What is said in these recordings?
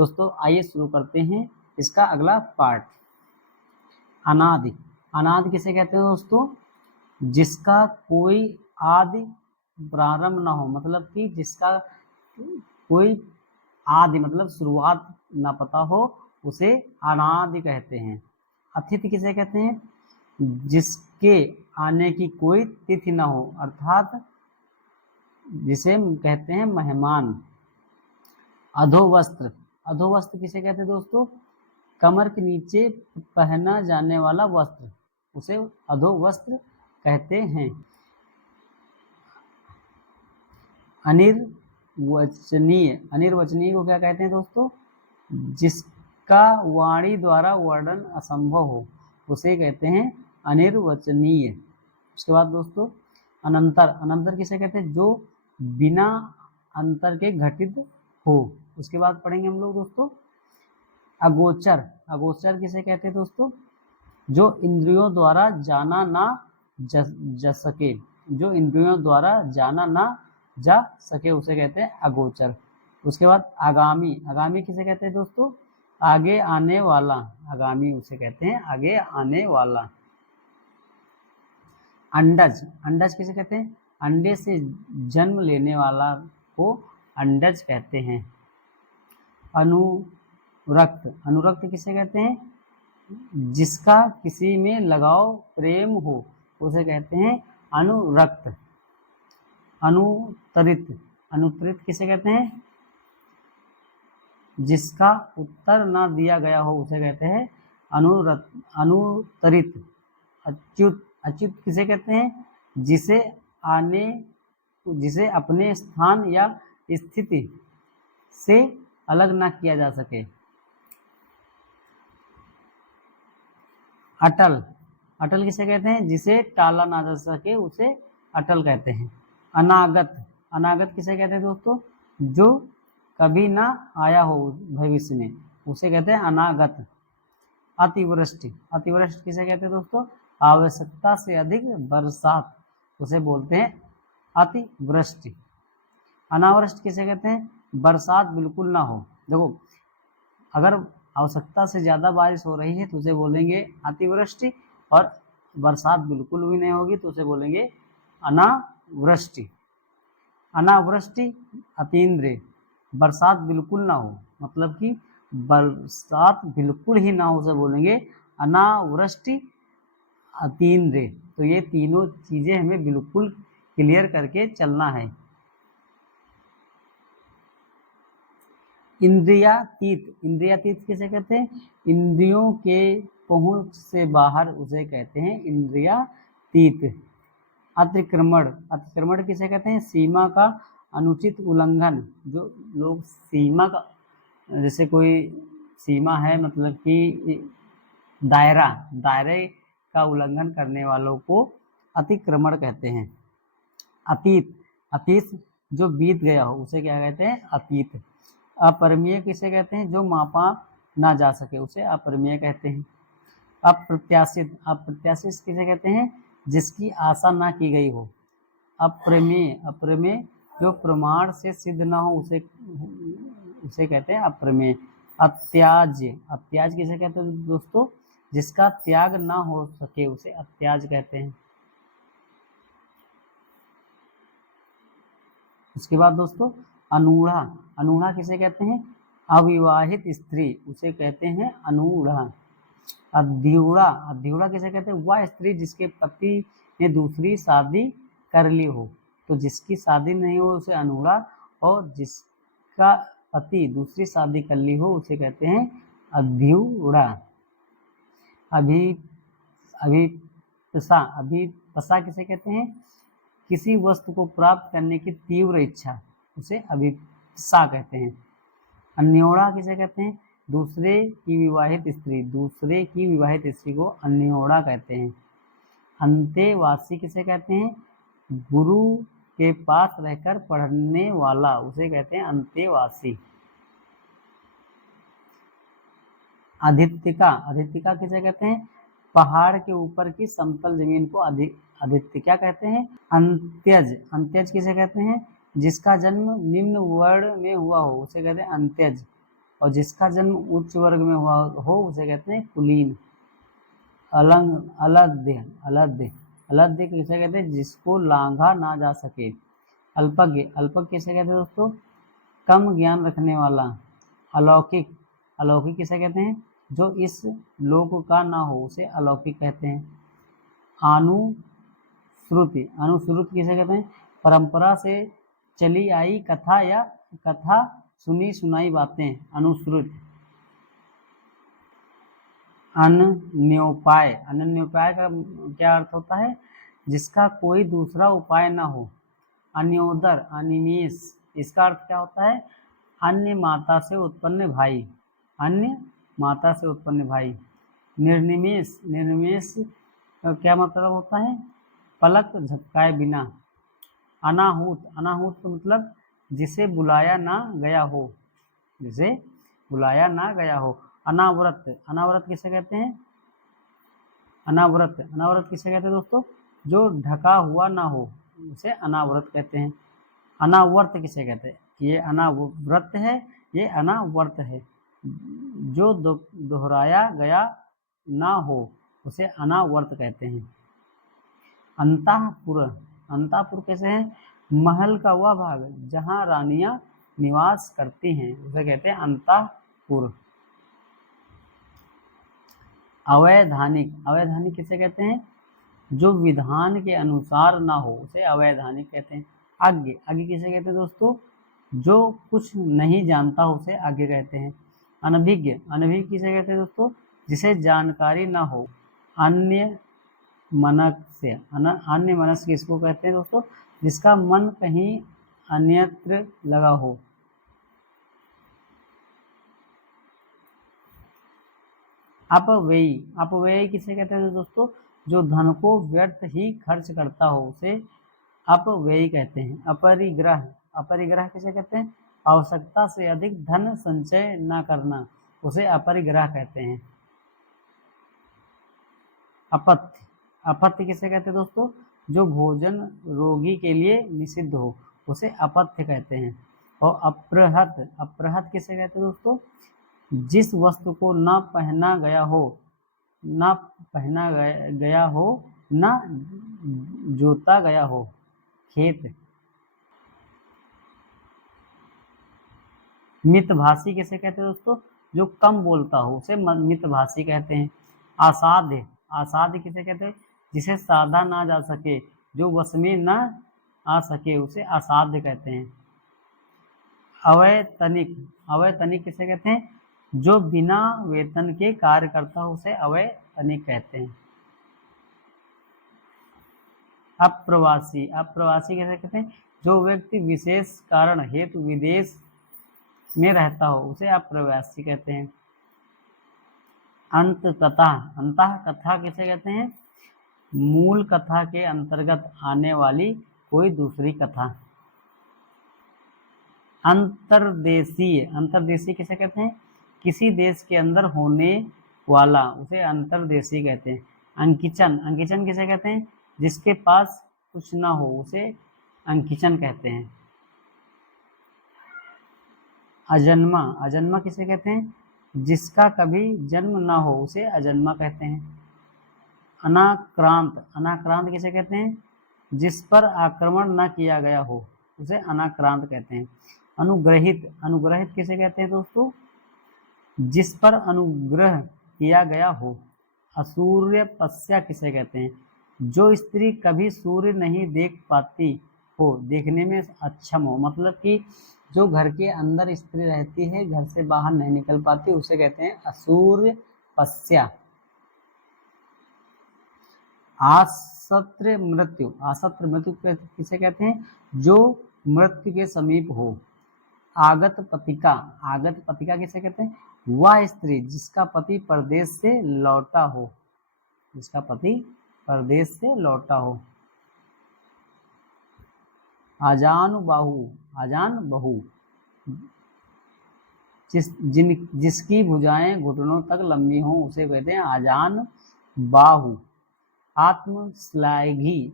दोस्तों आइए शुरू करते हैं इसका अगला पार्ट। अनादि। अनादि किसे कहते हैं दोस्तों? जिसका कोई आदि प्रारंभ ना हो, मतलब कि जिसका कोई आदि मतलब शुरुआत ना पता हो, उसे अनादि कहते हैं। अतिथि किसे कहते हैं? जिसके आने की कोई तिथि ना हो, अर्थात जिसे कहते हैं मेहमान। अधोवस्त्र। अधोवस्त्र किसे कहते हैं दोस्तों? कमर के नीचे पहना जाने वाला वस्त्र, उसे अधोवस्त्र कहते हैं। अनिर्वचनीय। अनिर्वचनीय को क्या कहते हैं दोस्तों? जिसका वाणी द्वारा वर्णन असंभव हो, उसे कहते हैं अनिर्वचनीय। उसके बाद दोस्तों अनंतर। अनंतर किसे कहते हैं? जो बिना अंतर के घटित हो। उसके बाद पढ़ेंगे हम लोग दोस्तों अगोचर। अगोचर किसे कहते हैं दोस्तों? जो इंद्रियों द्वारा जाना ना जा सके, जो इंद्रियों द्वारा जाना ना जा सके, उसे कहते हैं अगोचर। उसके बाद आगामी। आगामी किसे कहते हैं दोस्तों? आगे आने वाला। आगामी उसे कहते हैं आगे आने वाला। अंडज। अंडज किसे कहते हैं? अंडे से जन्म लेने वाला को अंडज कहते हैं। अनुरक्त। अनुरक्त किसे कहते हैं? जिसका किसी में लगाव प्रेम हो, उसे कहते हैं अनुरक्त। अनुत्तरित। अनुत्तरित किसे कहते हैं? जिसका उत्तर ना दिया गया हो, उसे कहते हैं अनुत्तरित। अच्युत। अच्युत किसे कहते हैं? जिसे अपने स्थान या स्थिति से अलग ना किया जा सके। अटल। अटल किसे कहते हैं? जिसे टाला ना जा सके, उसे अटल कहते हैं। अनागत। अनागत किसे कहते हैं दोस्तों? जो कभी ना आया हो भविष्य में, उसे कहते हैं अनागत। अतिवृष्टि। अतिवृष्टि किसे कहते हैं दोस्तों? आवश्यकता से अधिक बरसात, उसे बोलते हैं अतिवृष्टि। अनावृष्टि किसे कहते हैं? बरसात बिल्कुल ना हो। देखो, अगर आवश्यकता से ज्यादा बारिश हो रही है तो उसे बोलेंगे अतिवृष्टि, और बरसात बिल्कुल भी नहीं होगी तो उसे बोलेंगे अनावृष्टि। अनावृष्टि अतीन्द्रिय। बरसात बिल्कुल ना हो, मतलब कि बरसात बिल्कुल ही ना हो, उसे बोलेंगे अनावृष्टि अतीन्द्रिय। तो ये तीनों चीजें हमें बिल्कुल क्लियर करके चलना है। इंद्रियातीत। इंद्रियातीत किसे कहते हैं? इंद्रियों के पहुंच से बाहर, उसे कहते हैं इंद्रियातीत। अतिक्रमण। अतिक्रमण किसे कहते हैं? सीमा का अनुचित उल्लंघन। जो लोग सीमा का, जैसे कोई सीमा है, मतलब कि दायरे का उल्लंघन करने वालों को अतिक्रमण कहते हैं। अतीत। अतीत जो बीत गया हो, उसे क्या कहते हैं? अतीत। अपरिमेय किसे कहते हैं? जो मापा ना जा सके, उसे अपरिमेय कहते हैं। अप्रत्याशित। अप्रत्याशित किसे कहते हैं? जिसकी आशा ना की गई हो। अप्रमेय। अप्रमेय जो प्रमाण से सिद्ध ना हो, उसे कहते हैं अप्रमेय। अत्याज्य। अत्याज किसे कहते हैं दोस्तों? जिसका त्याग ना हो सके, उसे अत्याज कहते हैं। उसके बाद दोस्तों अनूढ़ा। अनूढ़ा किसे कहते हैं? अविवाहित स्त्री, उसे कहते हैं अनूढ़ा। अध्यूढ़ा। अध्यूढ़ा किसे कहते हैं? वह स्त्री जिसके पति ने दूसरी शादी कर ली हो। तो जिसकी शादी नहीं हो उसे अनूढ़ा, और जिसका पति दूसरी शादी कर ली हो उसे कहते हैं अध्यूढ़ा। अभिप्सा। अभिप्सा किसे कहते हैं? किसी वस्तु को प्राप्त करने की तीव्र इच्छा, उसे अभिप्सा कहते हैं। अन्योढ़ा किसे कहते हैं? दूसरे की विवाहित स्त्री को अन्योढ़ा कहते हैं। अंतेवासी किसे कहते हैं? गुरु के पास रहकर पढ़ने वाला, उसे कहते हैं अंतेवासी। अधित्तिका। अधित्तिका किसे कहते हैं? पहाड़ के ऊपर की समतल जमीन को अधित्तिका कहते हैं। अंत्यज। अंत्यज किसे कहते हैं? जिसका जन्म निम्न वर्ण में हुआ हो, उसे कहते हैं अंत्यज। और जिसका जन्म उच्च वर्ग में हुआ हो उसे कहते हैं कुलीन। अलंग अलध्य अलध्य अलध्य किसे कहते हैं? जिसको लांघा ना जा सके। अल्पज्ञ अल्पज्ञ किसे कहते हैं दोस्तों? कम ज्ञान रखने वाला। अलौकिक अलौकिक किसे कहते हैं? जो इस लोक का ना हो उसे अलौकिक कहते हैं। अनुश्रुति अनुश्रुति किसे कहते हैं? परंपरा से चली आई कथा या कथा सुनी सुनाई बातें अनुश्रुत। अनन्योपाय अनन्योपाय का क्या अर्थ होता है? जिसका कोई दूसरा उपाय ना हो। अन्योदर अनिमेष इसका अर्थ क्या होता है? अन्य माता से उत्पन्न भाई। अन्य माता से उत्पन्न भाई। निर्निमेष निर्निमेष का क्या मतलब होता है? पलक झपकाए बिना। अनाहूत अनाहूत का मतलब जिसे बुलाया ना गया हो। जिसे बुलाया ना गया हो। अनावृत अनावृत किसे कहते हैं? अनावृत अनावृत किसे कहते हैं दोस्तों? जो ढका हुआ ना हो उसे अनावृत कहते हैं। अनावर्त किसे कहते हैं? ये अनावृत है, ये अनावर्त है। जो दोहराया गया ना हो उसे अनावर्त कहते हैं। अंतःपुर अंतःपुर कैसे है? महल का वह भाग जहाँ रानियां निवास करती हैं उसे कहते हैं अंतःपुर। अवैधानिक अवैधानिक किसे कहते हैं? जो विधान के अनुसार ना हो उसे अवैधानिक कहते हैं। अज्ञ अज्ञ किसे कहते हैं दोस्तों? जो कुछ नहीं जानता उसे अज्ञ कहते हैं। अनभिज्ञ अनभिज्ञ किसे कहते हैं दोस्तों? जिसे जानकारी ना हो। अन्य मनस्य अन्य मनस्य किसको कहते हैं दोस्तों? जिसका मन कहीं अन्यत्र लगा हो। अपव्ययी अपव्ययी किसे कहते हैं दोस्तों? जो धन को व्यर्थ ही खर्च करता हो उसे अपव्ययी कहते हैं। अपरिग्रह अपरिग्रह किसे कहते हैं? आवश्यकता से अधिक धन संचय न करना उसे अपरिग्रह कहते हैं। अपथ्य अपथ्य किसे कहते हैं दोस्तों? जो भोजन रोगी के लिए निषिद्ध हो उसे अपथ्य कहते हैं। और अप्रहत अप्रहत किसे कहते हैं दोस्तों? जिस वस्तु को ना पहना गया हो ना पहना गया हो ना जोता गया हो। खेत। मितभाषी किसे कहते हैं दोस्तों? जो कम बोलता हो उसे मितभाषी कहते हैं। असाध्य असाध्य किसे कहते हैं? जिसे साधा ना जा सके, जो वश में ना आ सके उसे असाध्य कहते हैं। अवैतनिक अवैतनिक किसे कहते हैं? जो बिना वेतन के कार्य करता हो उसे अवैतनिक कहते हैं। अप्रवासी अप्रवासी किसे कहते हैं? जो व्यक्ति विशेष कारण हेतु विदेश में रहता हो उसे अप्रवासी कहते हैं। अंतः कथा किसे कहते हैं? मूल कथा के अंतर्गत आने वाली कोई दूसरी कथा। अंतर्देशीय अंतर्देशीय किसे कहते हैं? किसी देश के अंदर होने वाला उसे अंतर्देशीय कहते हैं। अंकिचन अंकिचन किसे कहते हैं? जिसके पास कुछ ना हो उसे अंकिचन कहते हैं। अजन्मा अजन्मा किसे कहते हैं? जिसका कभी जन्म ना हो उसे अजन्मा कहते हैं। अनाक्रांत अनाक्रांत किसे कहते हैं? जिस पर आक्रमण न किया गया हो उसे अनाक्रांत कहते हैं। अनुग्रहित अनुग्रहित किसे कहते हैं दोस्तों? जिस पर अनुग्रह किया गया हो। असूर्य पस्या किसे कहते हैं? जो स्त्री कभी सूर्य नहीं देख पाती हो, देखने में अक्षम हो, मतलब कि जो घर के अंदर स्त्री रहती है, घर से बाहर नहीं निकल पाती, उसे कहते हैं असूर्य पस्या। आसत्र मृत्यु आसत्र मृत्यु किसे कहते हैं? जो मृत्यु के समीप हो। आगत पतिका किसे कहते हैं? वह स्त्री जिसका पति परदेश से लौटा हो। जिसका पति परदेश से लौटा हो। आजान बहू जिसकी भुजाएं घुटनों तक लंबी हों उसे कहते हैं आजान बाहु। आत्मश्लाघी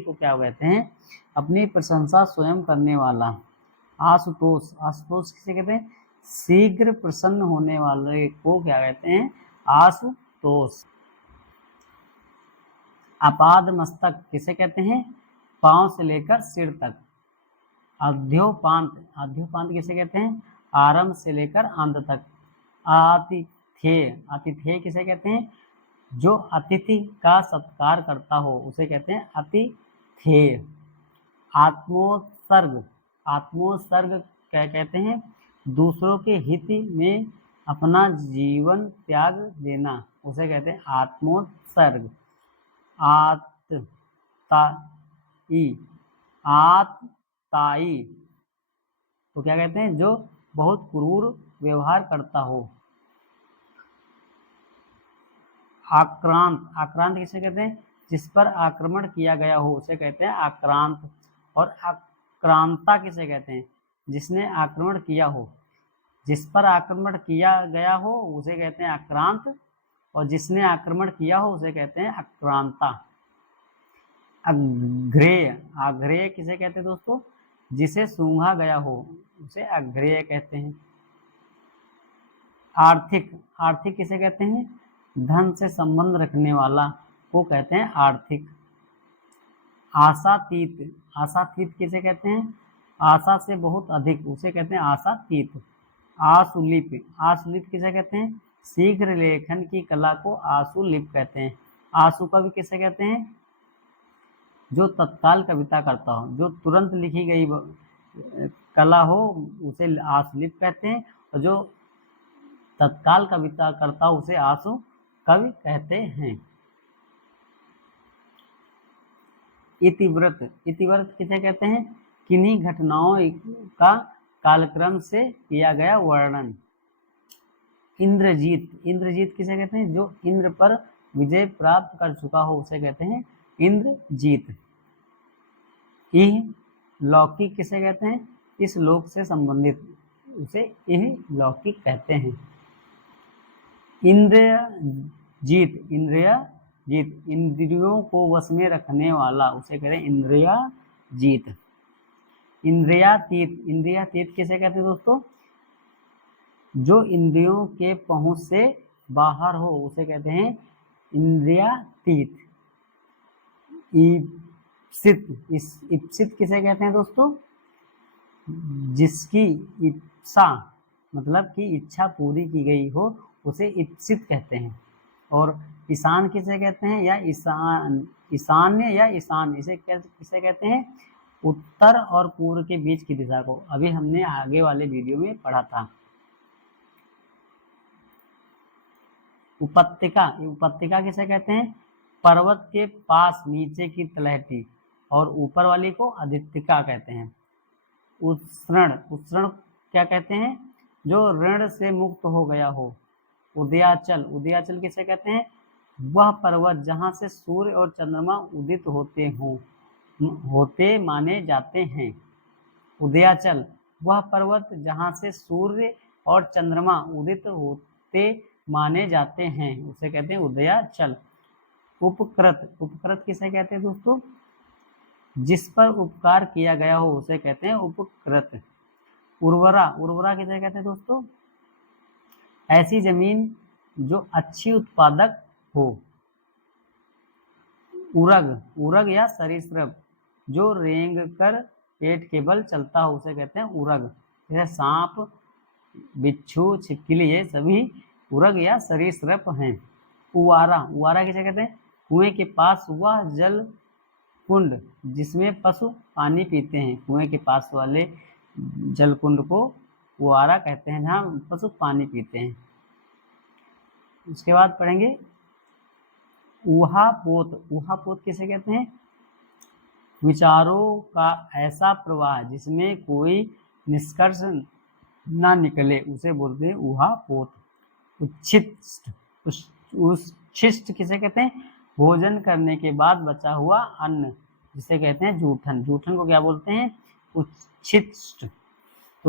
को क्या कहते हैं? अपनी प्रशंसा स्वयं करने वाला। आशुतोष किसे कहते हैं? शीघ्र प्रसन्न होने वाले को क्या कहते हैं? आशुतोष। आपाद मस्तक किसे कहते हैं? पांव से लेकर सिर तक। अध्योपांत, अध्योपांत किसे कहते हैं? आरंभ से लेकर अंत तक। आतिथेय, आतिथेय किसे कहते हैं? जो अतिथि का सत्कार करता हो उसे कहते हैं आतिथेय। आत्मोत्सर्ग, आत्मोत्सर्ग क्या कहते हैं? दूसरों के हित में अपना जीवन त्याग देना उसे कहते हैं आत्मोत्सर्ग। आतताई, आतताई तो क्या कहते हैं? जो बहुत क्रूर व्यवहार करता हो। आक्रांत, आक्रांत किसे कहते हैं? जिस पर आक्रमण किया गया हो उसे कहते हैं आक्रांत। और आक्रांता किसे कहते हैं? जिसने आक्रमण किया हो। जिस पर आक्रमण किया गया हो उसे कहते हैं आक्रांत, और जिसने आक्रमण किया हो उसे कहते हैं आक्रांता। अग्रेय, अग्रेय किसे कहते हैं दोस्तों? जिसे सूंघा गया हो उसे अग्रेय कहते हैं। आर्थिक, आर्थिक किसे कहते हैं? धन से संबंध रखने वाला को कहते हैं आर्थिक। आशातीत, आशातीत किसे कहते हैं? आशा से बहुत अधिक उसे कहते हैं आशातीत। आशुलिप, आशुलिप किसे कहते हैं? शीघ्र लेखन की कला को आशुलिप कहते हैं। आशु कवि किसे कहते हैं? जो तत्काल कविता करता हो, जो तुरंत लिखी गई कला हो उसे आशुलिप कहते हैं, और जो तत्काल कविता करता हो उसे आशु कवि कहते हैं। इतिव्रत, इतिव्रत किसे कहते हैं? किन्हीं घटनाओं का कालक्रम से किया गया वर्णन। इंद्रजीत, इंद्रजीत किसे कहते हैं? जो इंद्र पर विजय प्राप्त कर चुका हो उसे कहते हैं इंद्रजीत। इह लौकिक किसे कहते हैं? इस लोक से संबंधित उसे इह लौकिक कहते हैं। इंद्रियजीत, इंद्रियजीत इंद्रियों को वश में रखने वाला उसे कहते हैं इंद्रियजीत। इंद्रियातीत, इंद्रियातीत किसे कहते हैं दोस्तों? जो इंद्रियों के पहुंच से बाहर हो उसे कहते हैं इंद्रियातीत। इप्सित, इप्सित किसे कहते हैं दोस्तों? जिसकी इच्छा मतलब कि इच्छा पूरी की गई हो उसे इप्सित कहते हैं। और ईशान किसे कहते हैं? या ईशान, ईशान्य या ईशान इसे किसे कहते हैं? उत्तर और पूर्व के बीच की दिशा को। अभी हमने आगे वाले वीडियो में पढ़ा था। उपत्यका, उपत्यका किसे कहते हैं? पर्वत के पास नीचे की तलहटी, और ऊपर वाली को आदित्यका कहते हैं। उत्सृण, उत्सृण क्या कहते हैं? जो ऋण से मुक्त हो गया हो। उदयाचल, उदयाचल किसे कहते हैं? वह पर्वत जहाँ से सूर्य और चंद्रमा उदित होते माने जाते हैं। उदयाचल वह पर्वत जहाँ से सूर्य और चंद्रमा उदित होते माने जाते हैं उसे कहते हैं उदयाचल। उपकृत, उपकृत किसे कहते हैं दोस्तों? जिस पर उपकार किया गया हो उसे कहते हैं उपकृत। उर्वरा, उर्वरा किसे कहते हैं दोस्तों? ऐसी जमीन जो अच्छी उत्पादक हो। उरग, उरग या सरीसृप जो रेंग कर पेट के बल चलता हो उसे कहते हैं उरग। जैसे सांप, बिच्छू, छिपकली ये सभी उरग या सरीसृप हैं। उवारा, उवारा किसे कहते हैं? कुएं के पास वह जल कुंड जिसमें पशु पानी पीते हैं। कुएं के पास वाले जल कुंड को उवारा कहते हैं जहाँ पशु पानी पीते हैं। उसके बाद पढ़ेंगे ऊहापोत, ऊहापोत किसे कहते हैं? विचारों का ऐसा प्रवाह जिसमें कोई निष्कर्ष ना निकले उसे बोलते हैं ऊहापोत। उच्छिष्ट, उच्छिष्ट किसे कहते हैं? भोजन करने के बाद बचा हुआ अन्न जिसे कहते हैं जूठन। जूठन को क्या बोलते हैं? उच्छिष्ट।